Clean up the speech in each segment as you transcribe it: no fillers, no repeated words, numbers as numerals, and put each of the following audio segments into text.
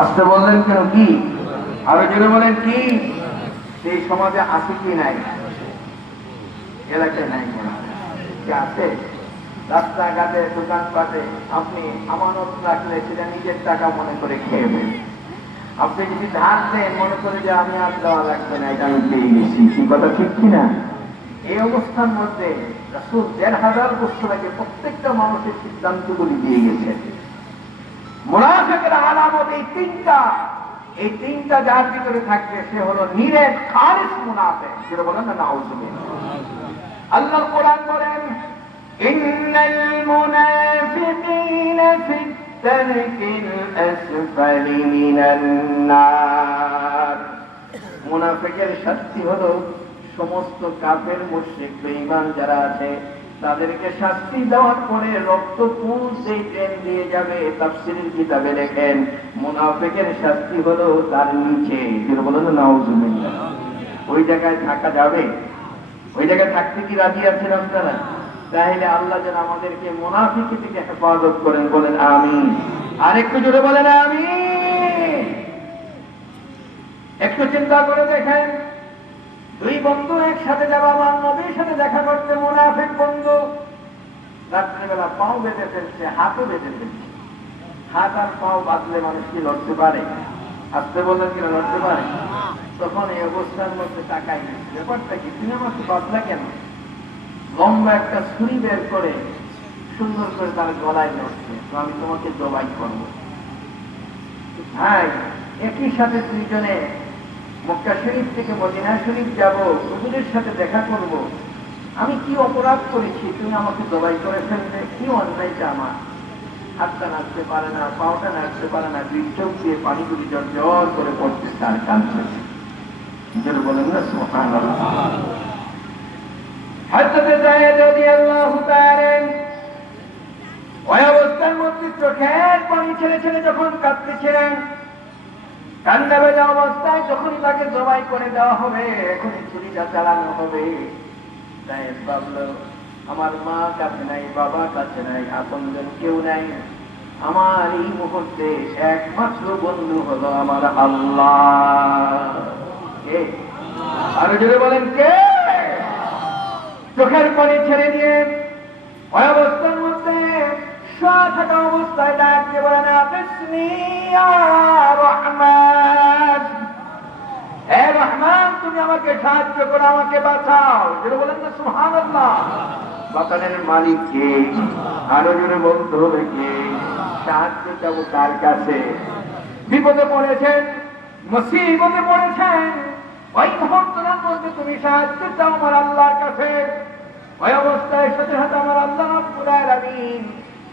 আসতে বললেন কেন? কি আরো জোরে বলেন কি? সেই সমাজে আছে কি নাই? এলাকায় নাই মনে হয় কি আছে? রাস্তাঘাটে দোকানপাটে আপনি আমানত রাখলে সেটা নিজের টাকা মনে করে খেয়েবেন। আপনি যদি ধার দেন মনে করে যে আমি আর দেওয়া লাগবে না, এটা আমি পেয়ে গেছি। কি কথা ঠিক কিনা? এই অবস্থার মধ্যে রাসূল ১,৫০০ বছর আগে প্রত্যেকটা মানুষের সিদ্ধান্তগুলি দিয়ে গেছেন। মুনাফিকের আলামত এই তিনটা যার ভিতরে থাকবে সে হলো নিরেট খালিস মুনাফিক। যেটা বলেন না, নাউযুবিল্লাহ। আল্লাহ কোরআন বলেন, ইন্নাল মুনাফিকিনা ফিদ দারকিল আসফালি মিনান নার। মুনাফিকের শাস্তি হলো সমস্ত কাফের মুশরিক বেঈমান যারা আছে তাদেরকে শাস্তি দেওয়ার পরে রক্তপুঞ্জ যেই ট্রেন দিয়ে যাবে, তাফসীরের কিতাবে লেখেন মুনাফিকের শাস্তি হলো তার নিচে। যেটা বলেন না, নাউযুবিল্লাহ। ওই জায়গায় থাকা যাবে? ওই জায়গায় থাকতে কি রাজি আছেন আপনারা? তাহলে আল্লাহ যেন আমাদেরকে মুনাফিকি থেকে হেফাজত করেন, বলেন আমিন। আর একটু জোরে বলেন আমিন। একটু চিন্তা করে দেখেন, দুই বন্ধু একসাথে যাবো আমার নবীর সাথে দেখা করতে। মুনাফিক বন্ধু রাত্রিবেলা পাও বেঁধে ফেলছে, হাতও বেঁধে ফেলছে। হাত আর পাও বাঁধলে মানুষ কি লড়তে পারে? আসতে বললেন কিনা লড়তে পারে? তখন এই অবস্থার মধ্যে তাকাই ব্যাপারটা কি, তুমি আমাকে বাঁধলা কেন? লম্বা একটা ছুরি বের করে সুন্দর করে তার গলায় ধরছে, তো আমি তোমাকে জবাই করবো। ভাই, একই সাথে দুইজনে মক্কা শরীফ থেকে মদিনা শরীফ যাব, হুজুরের সাথে দেখা করব। আমি কি অপরাধ করেছি তুমি আমাকে জবাই করে ফেলবে? কি অন্যায়টা আমার? হাতটা নাড়তে পারে না, পাওটা নাড়তে পারে না, দুই চোখ দিয়ে পানিগুলি জল করে পড়ছে, তার কাঁদছে। নিজের বলেন না সুবহানাল্লাহ। হযরত যায়েদ রাদিয়াল্লাহু তাআলা ওই অবস্থার মধ্যে চোখের পানি ছেড়ে ছেড়ে যখন কাঁদতেছিলেন, কান্না ভেজা অবস্থায় যখন তাকে জবাই করে দেওয়া হবে, এখনই ছুরিটা চালানো হবে, তাই ভাবলো আমার মা কাছে নাই, বাবা কাছে নাই, আপনজন কেউ নাই, আমার এই মুহূর্তে একমাত্র বন্ধু হলো আমার আল্লাহ। কে? আরো জোরে বলেন কে? চোখের পানি ছেড়ে দিয়ে ওই অবস্থার মধ্যে থাকা অবস্থায় ডাক দিয়ে বলেন, বিসমি ইয়া রহমান, হে রহমান তুমি আমাকে সাহায্য করো, আমাকে বাঁচাও। যেটা বলেন না সুবহানাল্লাহ। বাঁচানোর মালিক কে? আরো জোরে বলতে হবে কে? সাহায্য চাবো কার কাছে? বিপদে পড়েছেন, মুসিবতে পড়েছেন, ওই মুহূর্তের মধ্যে তুমি সাহায্য চাও আমার আল্লাহর কাছে। ওই অবস্থায় সাথে সাথে আমার আল্লাহ রাব্বুল আলামিন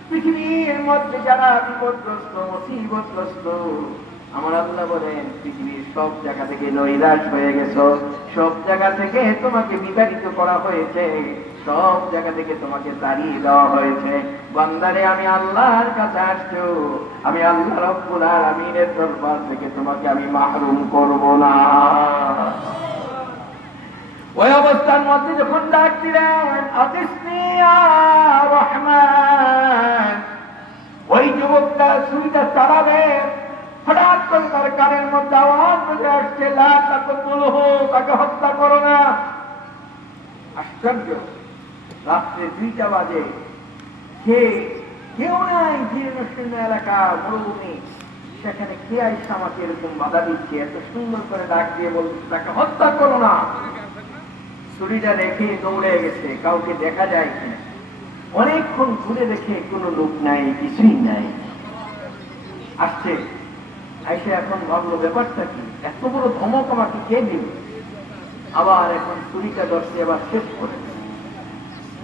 পৃথিবীর মধ্যে যারা বিপদগ্রস্ত, মুসিবতগ্রস্ত, আমার আল্লাহ বলেন পৃথিবীর সব জায়গা থেকে নৈরাশ হয়ে গেছো, সব জায়গা থেকে তোমাকে বিতাড়িত করা হয়েছে, সব জায়গা থেকে তোমাকে তাড়িয়ে দেওয়া হয়েছে। বান্দারে আমি আল্লাহর কাছে আসছো, আমি আল্লাহ রাব্বুল আলামিনের দরবার থেকে তোমাকে আমি মাহরুম করব না। ওই অবস্থার মধ্যে যখন ডাক দিলেন আতিসনি ইয়া রহমান, ওই যুবকটা ছুরিটা চালাবে, হঠাৎ করে তার কানের মধ্যে আওয়াজ বেজে আসছে, লা তাকতুলহু, তাকে হত্যা করো না। আশ্চর্য, রাত্রে 2টা বাজে, কেউ নাই, জীর্ণশীর্ণ এলাকা, মরুভূমি, সেখানে কে আইসা আমাকে এরকম বাধা দিচ্ছে, এত সুন্দর করে ডাক দিয়ে বলছে তাকে হত্যা করো না। ছুরিটা রেখে দৌড়ে গেছে, কাউকে দেখা যায় কিনা। অনেকক্ষণ ঘুরে দেখে কোনো লোক নাই, কিছুই নাই। আসছে, আইসে এখন ভাবলো ব্যাপারটা কি, এত বড় ধমক আমাকে কে দিল? আবার এখন ছুরিটা দর্শে আবার শেষ করে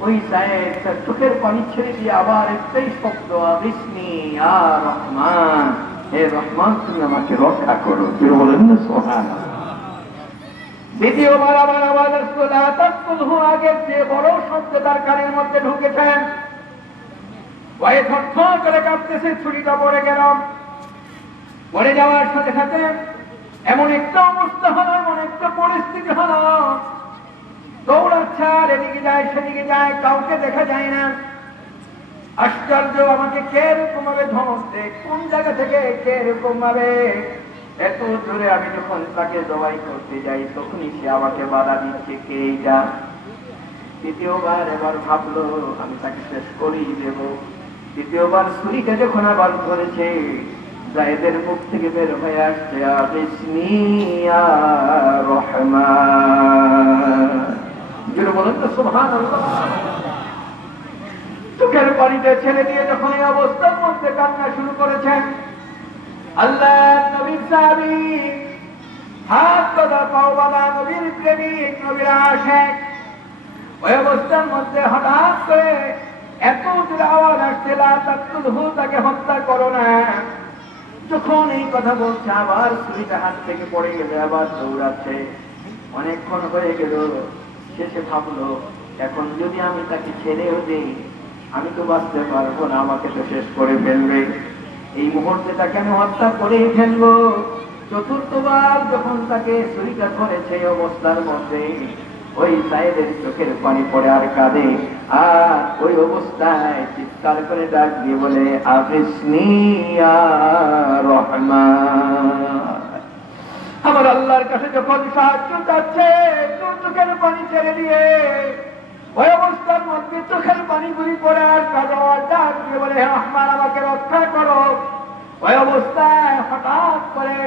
ওই জায়েদ তার চোখের পানি ছেড়ে দিয়ে আবার একটাই শব্দ, বিসমি ইয়া রহমান, হে রহমান তুমি আমাকে রক্ষা করো। কেউ বলেন না সুবহানাল্লাহ। দ্বিতীয়বার আবার আওয়াজ আসলো, লা তাকতুলহু, আগের যে বড় শব্দ তার কানের মধ্যে ঢুকেছেন। ভয়ে থরথর করে কাঁপতেছে, ছুরিটা পড়ে গেল। পড়ে যাওয়ার সাথে সাথে এমন একটা অবস্থা হলো, এমন একটা পরিস্থিতি হলো, দৌড়াচ্ছে আর এদিকে যায় সেদিকে যায়, কাউকে দেখা যায় না। আশ্চর্য, আমাকে কে এরকম ভাবে ধমক দেয়, কোন জায়গা থেকে কে এরকম ভাবে, এত দূরে আমি যখন তাকে জবাই করতে যাই তখনই সে আমাকে বাধা দিচ্ছে, কে এইটা? দ্বিতীয়বার এবার ভাবলো আমি তাকে শেষ করেই দেব। দ্বিতীয়বার ছুরিটা যখন আবার ধরেছে, জায়েদের মুখ থেকে বের হয়ে আসছে বিসমিয়া রহমান। যেন বলেন তো সুবহানাল্লাহ। চোখের পানিতে ছেড়ে দিয়ে যখন এই অবস্থার মধ্যে কান্না শুরু করেছেন, আল্লাহ নবীর সাহাবী, হাত বাঁধা পাও বাঁধা নবীর প্রেমিক, নবীর আশিক, ওই অবস্থার মধ্যে হঠাৎ করে এত জোরে আওয়াজ আসছে, লা তাকতুলহু, তাকে হত্যা করো না। যখন এই কথা বলছে আবার ছুরিটা হাত থেকে পড়ে গেলে আবার দৌড়াচ্ছে। অনেকক্ষণ হয়ে গেল, শেষে ভাবলো এখন যদি আমি তাকে ছেড়েও দিই আমি তো বাঁচতে পারবো না, আমাকে তো শেষ করে ফেলবে। এই মুহূর্তে তাকে আমি হত্যা করেই ফেলবো। চতুর্থবার যখন তাকে ছুরিটা ধরেছে অবস্থার মধ্যে, ওই সাইদের চোখের পানি পড়ে আর কাঁদে, আর ওই অবস্থায় চিৎকার করে ডাক দিয়ে বলে আফিসনিয়া রহমান। আমার আল্লাহর কাছে যখন সাহায্য চাচ্ছে, চোখের পানি ছেড়ে দিয়ে ওই অবস্থার মধ্যে চোখের পানিগুলি পড়ে আর কাঁদে, ডাক দিয়ে বলে রহমান আমাকে রক্ষা করো। ওই অবস্থায় হঠাৎ করে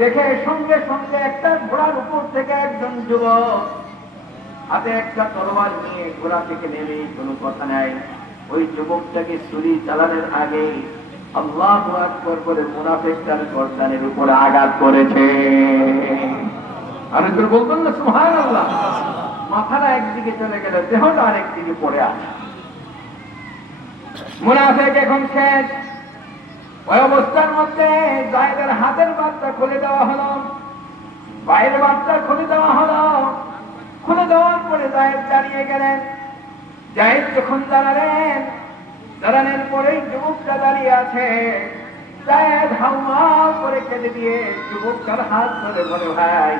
দেখে সঙ্গে সঙ্গে একটা ঘোড়ার উপর থেকে একজন যুবক হাতে একটা তরোয়াল নিয়ে ঘোড়া থেকে নেমে, কোনো কথা নাই, ওই যুবকটাকে ছুরি চালানোর আগে আল্লাহু আকবার বলে মুনাফিকটার গর্দানের উপরে আঘাত করেছে। আরে তোর বলবেন না সুবহানাল্লাহ। মাথাটা একদিকে চলে গেল, দেহটা আরেকদিকে পড়ে আছে। মুনাফিক এখন শেষ। ওই অবস্থার মধ্যে জায়েদের হাতের বাটটা খুলে দেওয়া হলো, পায়ের বাটটা খুলে দেওয়া হলো। খুলে দেওয়ার পরে জায়েদ দাঁড়িয়ে গেলেন। জায়েদ যখন দাঁড়ালেন, দাঁড়ানোর পরেই যুবকটা দাঁড়িয়ে আছে। জায়েদ হাউমাউ করে কেঁদে দিয়ে যুবকটার হাত ধরে বলে ভাই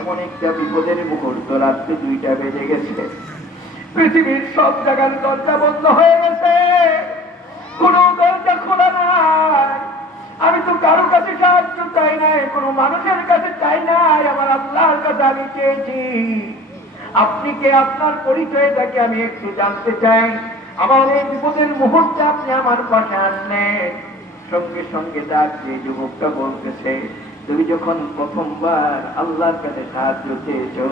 এমন একটা বিপদের মুহূর্ত, রাত্রি 2টা বেজে গেছে, পৃথিবীর সব জায়গার দরজা বন্ধ হয়ে গেছে, কোন দরজা খোলা নাই, আমি তো কারো কাছে সাহায্য চাই নাই, কোন মানুষের কাছে চাই নাই, আমার আল্লাহর কাছে আমি চেয়েছি। আপনি কে, আপনার পরিচয়টাকে আমি একটু জানতে চাই। আমার এই বিপদের মুহূর্তে আপনি আমার পাশে আসলেন। সঙ্গে সঙ্গে ডাক যে যুবকটা বলতেছে তুমি যখন প্রথমবার আল্লাহর কাছে সাহায্য চেয়েছো,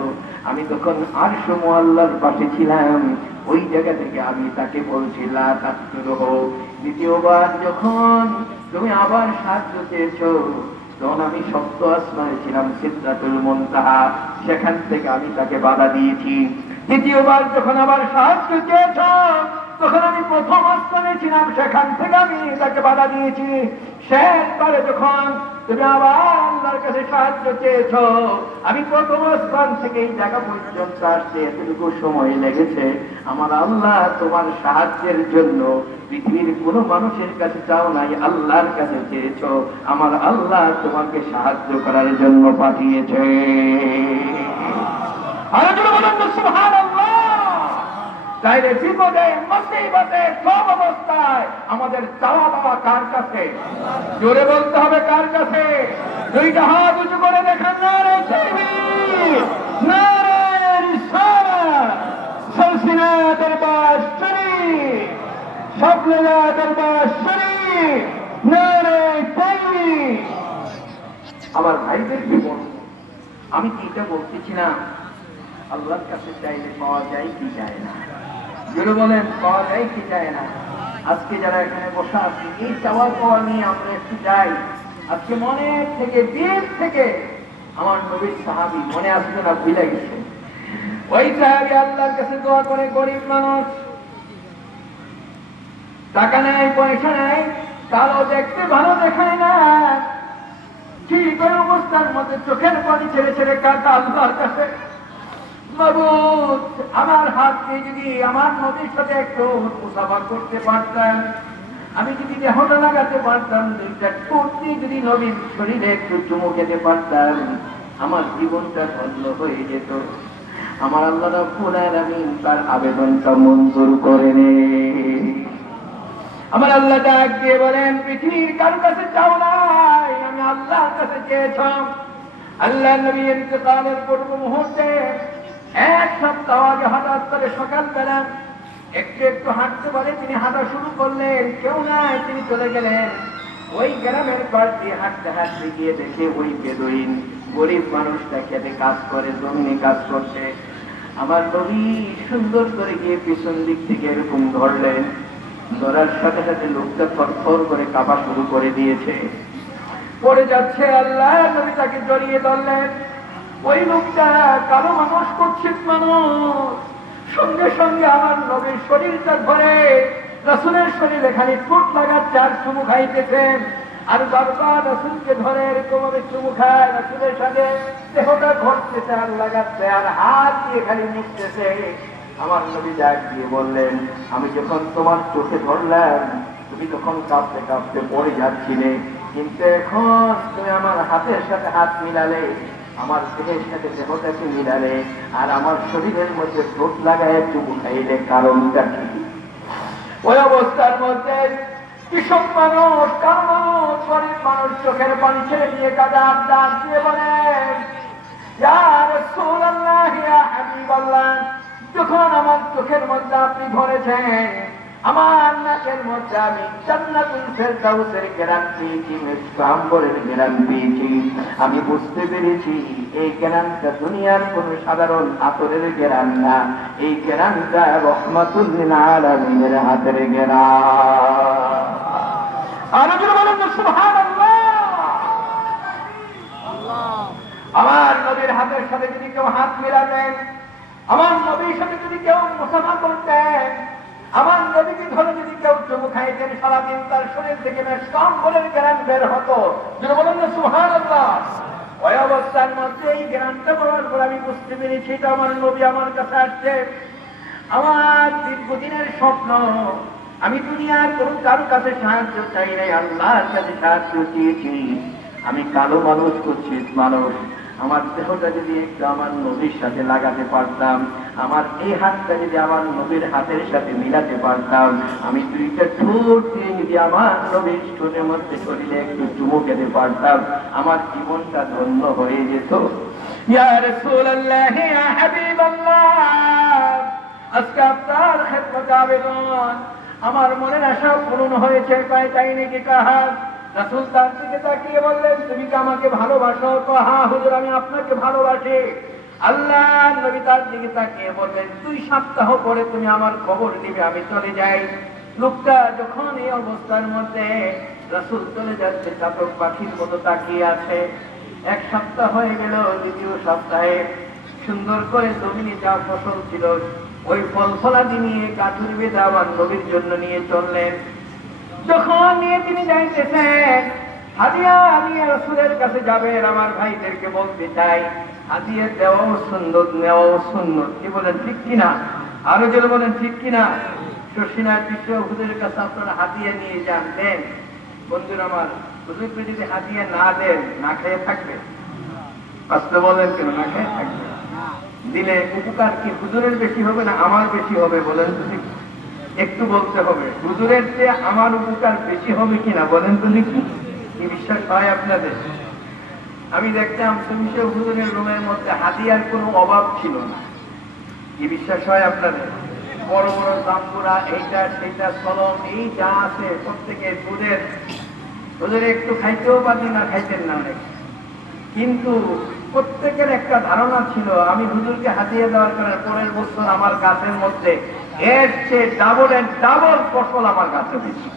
আমি তখন আরশে মুআল্লার পাশে ছিলাম, ওই জায়গা থেকে আমি তাকে বলছি লা তাকতুলহু। দ্বিতীয়বার যখন তুমি আবার সাহায্য চেয়েছো, তখন আমি সপ্ত আসমানে ছিলাম, সিদরাতুল মুনতাহা, সেখান থেকে আমি তাকে বাধা দিয়েছি। তৃতীয়বার যখন আবার সাহায্য চেয়েছো, তখন আমি প্রথম আসমানে ছিলাম, সেখান থেকে আমি তাকে বাধা দিয়েছি। শেষবারে যখন তুমি আবার আল্লাহর কাছে সাহায্য চেয়েছো, আমি প্রথম আসমান থেকে এই জায়গা পর্যন্ত আসতে এতটুকু সময় লেগেছে। আমার আল্লাহ তোমার সাহায্যের জন্য পৃথিবীর কোন মানুষের কাছে চাও নাই, আল্লাহর কাছে চেয়েছো, আমার আল্লাহ তোমাকে সাহায্য করার জন্য পাঠিয়েছে। তাইলে বিপদে মুসিবতে সব অবস্থায় আমাদের চাওয়া পাওয়া কার কাছে? জোরে বলতে হবে কার কাছে? 2টা হাত উঁচু করে দেখান, নারে তাকবীর, নারে রিসালাত, সিলসিলা দরবার শরীফ, শাপলা দরবার শরীফ, নারে তাকবীর। আমার ভাইদেরকে বলবো, আমি কি এটা বলতেছিলাম আল্লাহর কাছে চাইলে পাওয়া যায় কি যায় না? জোরে বলেন, পাওয়া যায় কি যায় না? আজকে যারা এখানে বসা আছি, এই চাওয়া পাওয়া নিয়ে আমরা একটু যাই। আজকে মনে থেকে, দিল থেকে আমার নবীর সাহাবী মনে আসছে না, ভুলে গেছে। ওই সাহাবী আল্লাহর কাছে দোয়া করে, গরিব মানুষ, টাকা নেই, পয়সা নেই, কালো দেখতে ভালো দেখায় না, ঠিক ওই অবস্থার মধ্যে চোখের পানি ছেড়ে ছেড়ে কাঁদা আল্লাহর কাছে, মাবুদ আমার হাত দিয়ে যদি আমার নবীর সাথে একটু মুসাফা করতে পারতাম, আমি যদি দেহটা লাগাতে পারতাম, 2টা ঠোঁট দিয়ে যদি নবীর শরীরে একটু চুমু খেতে পারতাম, আমার জীবনটা ধন্য হয়ে যেত। আমার আল্লাহ রাব্বুল আলামিন তার আবেদনটা মঞ্জুর করে নেন। আমার আল্লাহ ডাক দিয়ে বলেন, পৃথিবীর কারো কাছে চাও নাই, আমি আল্লাহর কাছে চেয়েছ। আল্লাহ নবী ইন্তেকালের পূর্ব মুহূর্তে এক সপ্তাহ আগে হঠাৎ করে সকালবেলা একটু একটু হাঁটতে পারে, তিনি হাঁটা শুরু করলেন, কেউ নাই, তিনি চলে গেলেন ওই গ্রামের পাশ দিয়ে হাঁটতে হাঁটতে গিয়ে দেখে ওই বেদুইন গরিব মানুষটা খেতে কাজ করে, জমি কাজ করছে। আমার নবী সুন্দর করে গিয়ে পিছন দিক থেকে এরকম ধরলেন, ধরার সাথে সাথে লোকটা থরথর করে কাঁপা শুরু করে দিয়েছে, পড়ে যাচ্ছে। আল্লাহ নবী তাকে জড়িয়ে ধরলেন। ওই লোকটা কালো মানুষ, কুৎসিত মানুষ, সঙ্গে সঙ্গে আমার নবীর শরীরটা ধরে রাসূলের শরীরে খালি চোট লাগাচ্ছে আর চুমু খাইতেছেন, আর বারবার রাসূলকে ধরে এরকম ভাবে চুমু খায়, রাসূলের সাথে দেহটা ঘটতেছে আর লাগাচ্ছে আর হাত দিয়ে খালি মুছতেছে। আমার নবী ডাক দিয়ে বললেন, আমি যখন তোমার চোখে ধরলাম তুমি তখন কাঁপতে কাঁপতে পড়ে যাচ্ছিলে, কিন্তু এখন তুমি আমার হাতের সাথে হাত মিলালে, আমার দেহের সাথে দেহটাকে মিলালে, আর আমার শরীরের মধ্যে চোট লাগায় চুমু খাইলে, কারণটা কি? ওই অবস্থার মধ্যে কৃষক মানুষ, কারো মানুষ, গরিব মানুষ চোখের পানি ছেড়ে দিয়ে কাঁদা ডাক দিয়ে বলেন, ইয়া রাসূলুল্লাহ, ইয়া হাবিবাল্লাহ, যখন আমার চোখের মধ্যে আপনি ধরেছেন, আমার নাকের মধ্যে আমি জান্নাতুল ফেরদাউসের ঘ্রাণ পেয়েছি, মেসকাম্বরের ঘ্রাণ পেয়েছি। আমি বুঝতে পেরেছি এই ঘ্রাণটা দুনিয়ার কোন সাধারণ আতরের ঘ্রাণ না, এই ঘ্রাণটা রহমাতুল লিল আলামিনের হাতের ঘ্রাণ। আর বলেন সুবহানাল্লাহ। আমার নবীর হাতের সাথে যদি কেউ হাত মেলাতেন, আমার নবীর সাথে যদি কেউ মুসাফা করতেন, আমার নবীকে ধরে যদি কেউ চুমু খাইতেন, সারাদিন তার শরীর থেকে মেসকাম্বরের ঘ্রাণ বের হতো। যদি বলেন না সুবহানাল্লাহ। ওই অবস্থার মধ্যে এই জ্ঞানটা পাওয়ার পর আমি বুঝতে পেরেছি এটা আমার নবী আমার কাছে আসছে। আমার দীর্ঘদিনের স্বপ্ন, আমি দুনিয়ার কোন কারো কাছে সাহায্য চাই নাই, আল্লাহর কাছে সাহায্য চেয়েছি। আমি কালো মানুষ, কুৎসিত মানুষ, আমার দেহটা যদি একটু আমার নবীর সাথে লাগাতে পারতাম, আমার এই হাতটা যদি আমার নবীর হাতের সাথে মিলাতে পারতাম, আমি দুইটা ঠোঁট দিয়ে যদি আমার নবীর ঠোঁটের মধ্যে শরীরে একটু চুমু খেতে পারতাম, আমার জীবনটা ধন্য হয়ে যেত। ইয়া রাসূলুল্লাহ, ইয়া হাবিবাল্লাহ, আজকে আপনার খেদমতে আবেদন, আমার মনের আশা পূরণ হয়েছে, তাই নাকি কাহা? রাসূল তার দিকে তাকিয়ে বললেন, তুমি কি আমাকে ভালোবাসো? হ্যাঁ হুজুর, আমি আপনাকে ভালোবাসি। আল্লাহ নবী তার দিকে তাকিয়ে বললেন, 2 সপ্তাহ পরে তুমি আমার খবর নিবে, আমি চলে যাই। লোকটা যখন এই অবস্থার মধ্যে রাসূল চলে যাচ্ছে, চাতক পাখির মতো তাকিয়ে আছে। 1 সপ্তাহ হয়ে গেল। 2য় সপ্তাহে সুন্দর করে জমিনে যা ফসল ছিল, ওই ফল ফলাদি নিয়ে কাঠুরি বেঁধে আবার নবীর জন্য নিয়ে চললেন। যখন নিয়ে তিনি যাইতেছেন, হাদিয়া নিয়ে রাসূলের কাছে যাবেন, আমার ভাইদেরকে বলতে চাই, হাদিয়া দেওয়াও সুন্নত, নেওয়াও সুন্নত। কি বলেন, ঠিক কিনা? আরো যেন বলেন ঠিক কিনা? শশীনাথ বিশ্ব হুজুরের কাছে আপনারা হাদিয়া নিয়ে যান, দেন। বন্ধুরা আমার, হুজুরকে যদি হাদিয়া না দেন, না খেয়ে থাকবে? আসতে বলেন কেন? না খেয়ে থাকবে। দিলে উপকার কি হুজুরের বেশি হবে না আমার বেশি হবে? বলেন তো ঠিক। একটু বলতে হবে, হুজুরের চেয়ে আমার উপকার বেশি হবে কিনা বলেন তো দেখি। কি বিশ্বাস হয় আপনাদের? আমি দেখতাম শমীশের হুজুরের রুমের মধ্যে হাদিয়ার কোনো অভাব ছিল না। কি বিশ্বাস হয় আপনাদের? বড় বড় জাম্বুরা, এইটা সেইটা, কলম, এই যা আছে প্রত্যেকের দুধের। হুজুরে একটু খাইতেও পারতেন না, খাইতেন না অনেক, কিন্তু প্রত্যেকের একটা ধারণা ছিল, আমি হুজুরকে হাদিয়া দেওয়ার কারণে পরের বছর আমার গাছের মধ্যে এর চেয়ে ডাবল এন্ড ডাবল ফসল আমার গাছে বেশি।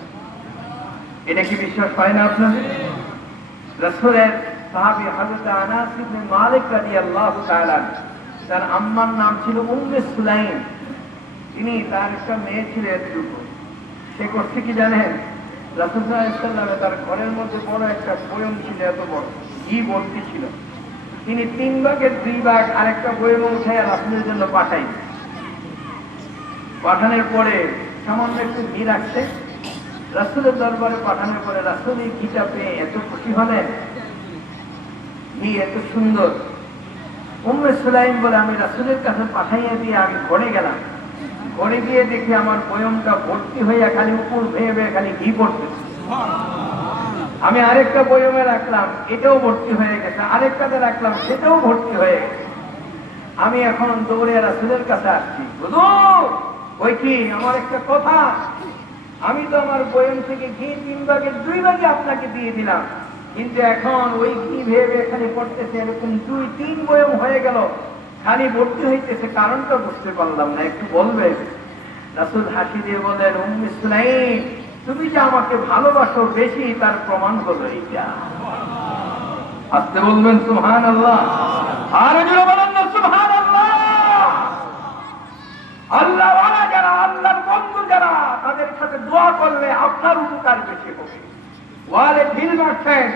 এটা কি বিশ্বাস হয় না আপনাদের? রাসূলের সাহাবী হযরত আনাস ইবনে মালিক রাদিয়াল্লাহু তাআলা, তার আম্মার নাম ছিল উম্মে সুলাইম। তিনি, তার একটা মেয়ে ছিল এতটুকু। সে করছে কি জানেন? রাসূল সাল্লাল্লাহু আলাইহি ওয়াসাল্লাম তার ঘরের মধ্যে বড় একটা বয়ম ছিল, এত বড়, ঘি ভর্তি ছিল। তিনি 3 ভাগের 2 ভাগ আরেকটা বয়ম উঠাইয়া রাসূলের জন্য পাঠাইলেন। পাঠানোর পরে সামান্য একটু ঘি রাখছে, রাসূলের দরবারে পাঠানোর পরে রাসূল এই ঘিটা পেয়ে এত খুশি হলেন, ঘি এত সুন্দর। উম্মে সুলাইম বলে, আমি রাসূলের কাছে পাঠাইয়া দিয়ে আমি ঘরে গেলাম, ঘরে গিয়ে দেখি আমার বয়মটা ভর্তি হইয়া খালি উপর ভেয়ে ভেয়ে খালি ঘি পড়তেছে। আমি আরেকটা বয়মে রাখলাম, এটাও ভর্তি হয়ে গেছে, আরেকটাতে রাখলাম, সেটাও ভর্তি হয়ে গেছে। আমি এখন দৌড়ে রাসূলের কাছে আসছি, হুজুর ওই কি আমার একটা কথা, আমি তো আমার বয়ম থেকে ঘি 3 ভাগের 2 ভাগে আপনাকে দিয়ে দিলাম, কিন্তু এখন ওই ঘি ভেবে খালি পড়তেছে, এরকম 2-3 বয়ম হয়ে গেল, খালি ভর্তি হইতেছে, কারণটা বুঝতে পারলাম না, একটু বলবেন? রাসূল হাসি দিয়ে বলেন, উম্মে সুলাইম, তুমি যে আমাকে ভালোবাসো বেশি তার প্রমাণ হলো এইটা। আস্তে বলবেন সুবহানাল্লাহ, আর জোরে বলেন না সুবহানাল্লাহ। আল্লাহ ওয়ালা যারা, আল্লাহর বন্ধু যারা, তাদের সাথে দোয়া করলে আপনার উপকার বেশি হবে। ওয়ালে ঢিল মারছেন,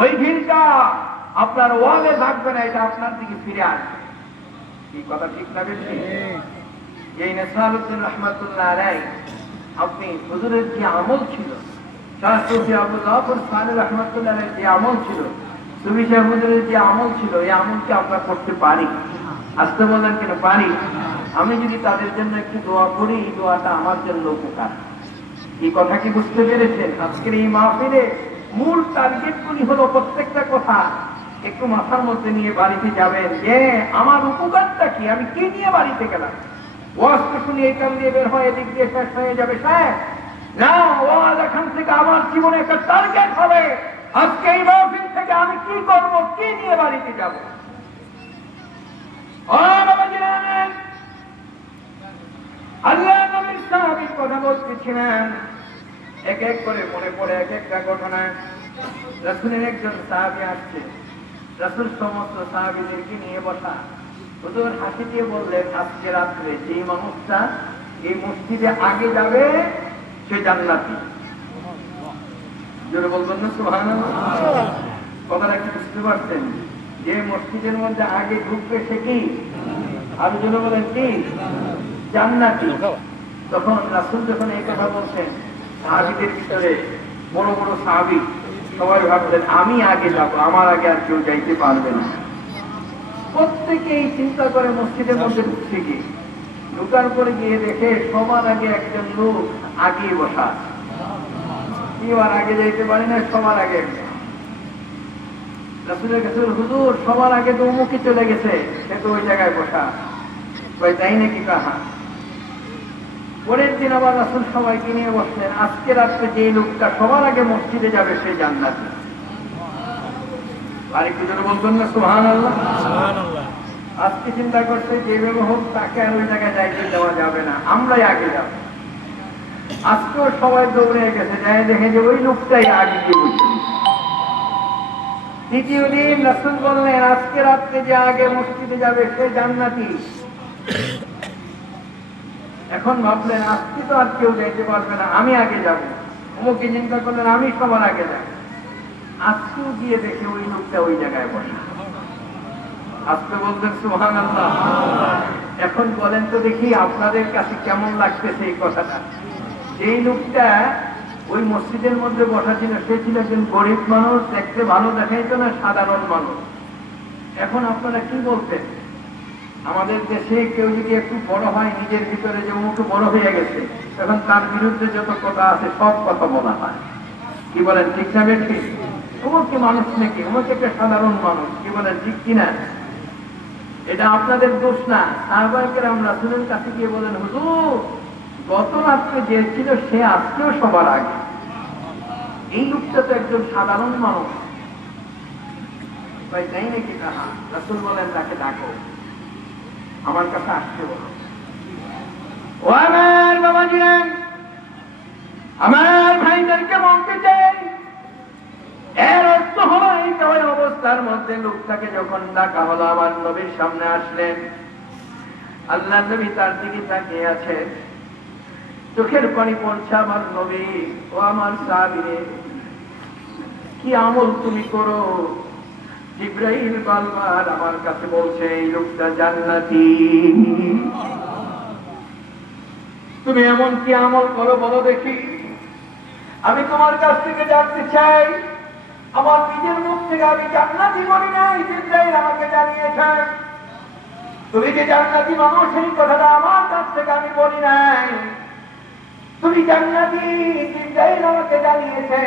ওই ঢিলটা আপনার ওয়ালে থাকবে না, এটা আপনার দিকে ফিরে আসবে। কি কথা ঠিক না বেশি? এই নেসারউদ্দিন রহমাতুল্লাহ আলাইহি, আপনি হুজুরের যে আমল ছিল, শাহ সুফি আবু জাফর সানি রহমাতুল্লাহ আলাইহি যে আমল ছিল, সুফি শাহ হুজুরের যে আমল ছিল, এই আমলকে আমরা করতে পারি? আসতে বলেন কেন পারি? আমি যদি তাদের জন্য একটু দোয়া করি, এই দোয়াটা আমার জন্য উপকার। এই কথা কি বুঝতে পেরেছেন? আজকের এই মাহফিলে মূল টার্গেটগুলি হলো, প্রত্যেকটা কথা একটু মাথার মধ্যে নিয়ে বাড়িতে যাবেন, যে আমার উপকারটা কি, আমি কি নিয়ে বাড়িতে গেলাম। ওয়াজ তো শুনি এখান দিয়ে বের হয়, এদিক দিয়ে শেষ হয়ে যাবে, সাহেব না, ওয়াজ এখান থেকে আমার জীবনে একটা টার্গেট হবে, আজকে এই মাহফিল থেকে আমি কি করব, কি নিয়ে বাড়িতে যাব। আল্লাহ নবীর সাহাবীর কথা বলতেছিলেন, এক এক করে মনে পড়ে এক একটা ঘটনা। রাসূলের একজন সাহাবী আসছে, রাসূল সমস্ত সাহাবীদেরকে নিয়ে বসা, হুজুর হাসি দিয়ে বললেন, আজকে রাত্রে যে মানুষটা এই মসজিদে আগে যাবে সে জান্নাতি। জোরে বলবেন না সুবহানাল্লাহ? কথাটা কি বুঝতে পারছেন? যে মসজিদের মধ্যে আগে ঢুকবে সে কি? আর জোরে বলেন কি? জান্নাতি। তখন রাসূল যখন এই কথা বলছেন, সাহাবীদের ভিতরে বড় বড় সাহাবী সবাই ভাবলেন, আমি আগে যাব, আমার আগে আর কেউ যাইতে পারবে না। প্রত্যেকেই চিন্তা করে মসজিদের মধ্যে ঢুকছে, গিয়ে ঢুকার পরে গিয়ে দেখে সবার আগে একজন লোক আগেই বসা, কেউ আর আগে যাইতে পারে না, সবার আগে। রাসূলের কাছে, হুজুর সবার আগে তো অমুকই চলে গেছে, সে তো ওই জায়গায় বসা। ভাই তাই নাকি? কাহা। পরের দিন আবার রাসূল সবাইকে নিয়ে বসলেন, আজকে রাত্রে যে লোকটা সবার আগে মসজিদে যাবে সে জান্নাতি। আরেকটু জোরে বলবেন না সুবহানাল্লাহ? আজকে চিন্তা করছে যেভাবে হোক তাকে আর ওই জায়গায় যাইতে দেওয়া যাবে না, আমরাই আগে যাব। আজকেও সবাই দৌড়ে গেছে, যাই দেখে যে ওই লোকটাই আগে গিয়ে বসে। দ্বিতীয় দিন রাসূল বললেন, আজকে রাত্রে যে আগে মসজিদে যাবে সে জান্নাতি। এখন ভাবলেন, আজকে তো আর কেউ যাইতে পারবে না, আমি আগে যাব। অমুকে চিন্তা করলেন, আমি সবার আগে যাব। আজকেও গিয়ে দেখে ওই লোকটা ওই জায়গায় বসে। আজকে বলতেন সুবহানাল্লাহ। এখন বলেন তো দেখি আপনাদের কাছে কেমন লাগতেছে এই কথাটা? এই লোকটা ওই মসজিদের মধ্যে বসা ছিল, সে ছিল একজন গরিব মানুষ, দেখতে ভালো দেখাইতো না, সাধারণ মানুষ। এখন আপনারা কি বলতেন? আমাদের দেশে কেউ যদি একটু বড় হয়, নিজের ভিতরে যে মুখ বড় হয়ে গেছে, তখন তার বিরুদ্ধে যত কথা আছে সব কথা বলা হয়। কি বলেন ঠিক না বেঠিক? অমুক মানুষ নাকি, অমুক একটা সাধারণ মানুষ, কি বলেন ঠিক কিনা? এটা আপনাদের দোষ না। সাহাবায়ে কেরাম রাসূলের কাছে গিয়ে বলেন, হুজুর গত রাত্রে যে ছিল সে আজকেও সবার আগে, এই লোকটা তো একজন সাধারণ মানুষ। ভাই তাই নাকি? তাহা। রাসূল বলেন, তাকে ডাকো, আমার কাছে আসতে বলো। ও আমার বাবাজিরা, আমার ভাইদেরকে বলতে চাই, এর অর্থ হলো এই অবস্থার মধ্যে লোকটাকে যখন ডাকা হলো, আমার নবীর সামনে আসলেন। আল্লাহ নবী তার দিকে তাকিয়ে আছেন, চোখের পানি পড়ছে। আমার নবী, ও আমার সাহাবী, কি আমল তুমি করো? জিবরাইল বারবার আমার কাছে বলছে এই লোকটা জান্নাতি। তুমি এমন কি আমল করো বলো দেখি, আমি তোমার কাছ থেকে জানতে চাই। আমার নিজের মুখ থেকে আমি জান্নাতি বলি নাই, জিবরাইল আমাকে জানিয়েছেন। তুমি যে জান্নাতি মানুষ সেই কথাটা আমার কাছ থেকে আমি বলি নাই। তুমি জান্নাতি জিবরাইল আমাকে জানিয়েছে।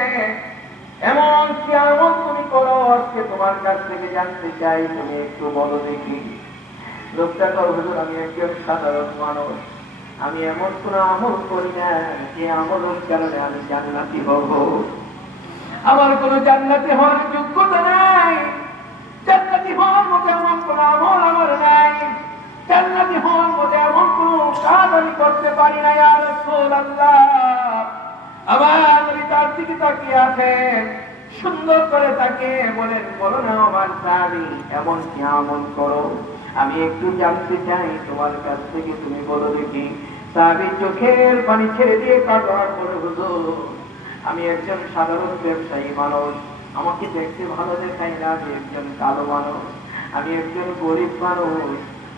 এমন কি আমল তুমি করো আজকে তোমার কাছ থেকে জানতে চাই, তুমি একটু বলো দেখি। লোকটা কল, হুজুর আমি একজন সাধারণ মানুষ, আমি এমন কোন আমল করি না যে আমলের কারণে আমি জান্নাতি হব। আমার কোন জান্নাতি হওয়ার যোগ্যতা নাই, জান্নাতি হওয়ার মতো এমন কোন আমল আমার নাই, জান্নাতি হওয়ার মতো এমন কোন কাজ আমি করতে পারি না। ইয়া রাসূলুল্লাহ, আমার নবী তার দিকে তাকিয়ে আছেন, সুন্দর করে তাকিয়ে বলেন, বলো না আমার সাহাবী, এমন কি আমল করো, আমি একটু জানতে চাই তোমার কাছ থেকে, তুমি বলো দেখি। সাহাবী চোখের পানি ছেড়ে দিয়ে কাঁদবার করে, হুজুর আমি একজন সাধারণ ব্যবসায়ী মানুষ, আমাকে দেখতে ভালো দেখাই না, আমি একজন কালো মানুষ, আমি একজন গরিব মানুষ।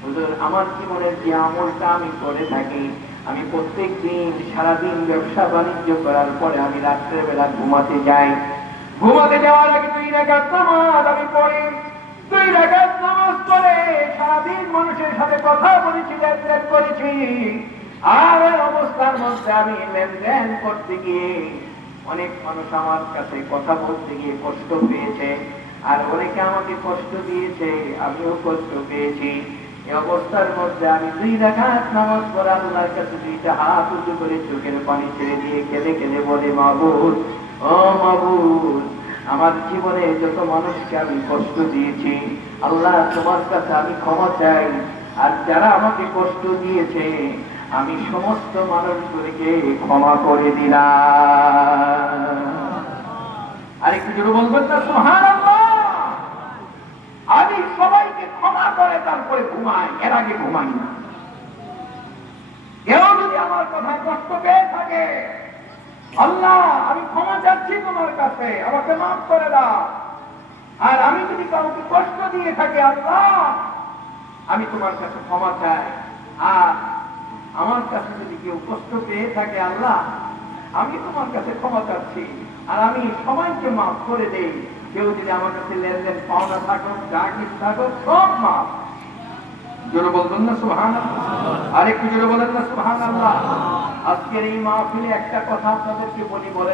হুজুর আমার জীবনের যে আমলটা আমি করে থাকি, আমি প্রত্যেক দিন সারাদিন ব্যবসা বাণিজ্য করার পরে আমি রাত্রের বেলা ঘুমাতে যাই, ঘুমাতে যাওয়ার আগে 2 রাকাত নামাজ আমি পড়ি, 2 রাকাত নামাজ পড়ে সারাদিন মানুষের সাথে কথা বলেছি, লেনদেন করেছি। আর ওই অবস্থার মধ্যে আমি লেনদেন করতে গিয়ে অনেক মানুষ আমার কাছে কথা বলতে গিয়ে কষ্ট পেয়েছে, আর অনেকে আমাকে কষ্ট দিয়েছে, আমিও কষ্ট পেয়েছি। এই অবস্থার মধ্যে আমি 2 রাকাত নামাজ পড়ে আল্লাহর কাছে 2টা হাত উঁচু করে চোখের পানি ছেড়ে দিয়ে কেঁদে কেঁদে বলে, মাবুদ, ও মাবুদ, আমার জীবনে যত মানুষকে আমি কষ্ট দিয়েছি, আল্লাহ তোমার কাছে আমি ক্ষমা চাই। আর যারা আমাকে কষ্ট দিয়েছে আমি সমস্ত মানুষগুলিকে ক্ষমা করে দিলাম। আরেকটু জোরে বলবেন না সুবহানাল্লাহ। আমি সবাইকে ক্ষমা করে তারপরে ঘুমাই, এর আগে ঘুমাই না। কেউ যদি আমার কথায় কষ্ট পেয়ে থাকে, আল্লাহ আমি ক্ষমা চাচ্ছি তোমার কাছে, আমাকে মাফ করে দাও। আর আমি যদি কাউকে কষ্ট দিয়ে থাকি, আল্লাহ আমি তোমার কাছে ক্ষমা চাই। আর আমার কাছে যদি কেউ কষ্ট পেয়ে থাকে, আল্লাহ আমি তোমার কাছে ক্ষমা চাচ্ছি, আর আমি সবাইকে মাফ করে দেই। কেউ যদি আমার কাছে লেনদেন পাওনা থাকো, যা কিছু থাকো, সব মাফ। জোরে বলবেন না সুবহানাল্লাহ। আরেকটু জোরে বলেন না সুবহানাল্লাহ। আজকের এই মাহফিলে একটা কথা আপনাদেরকে বলি, বলে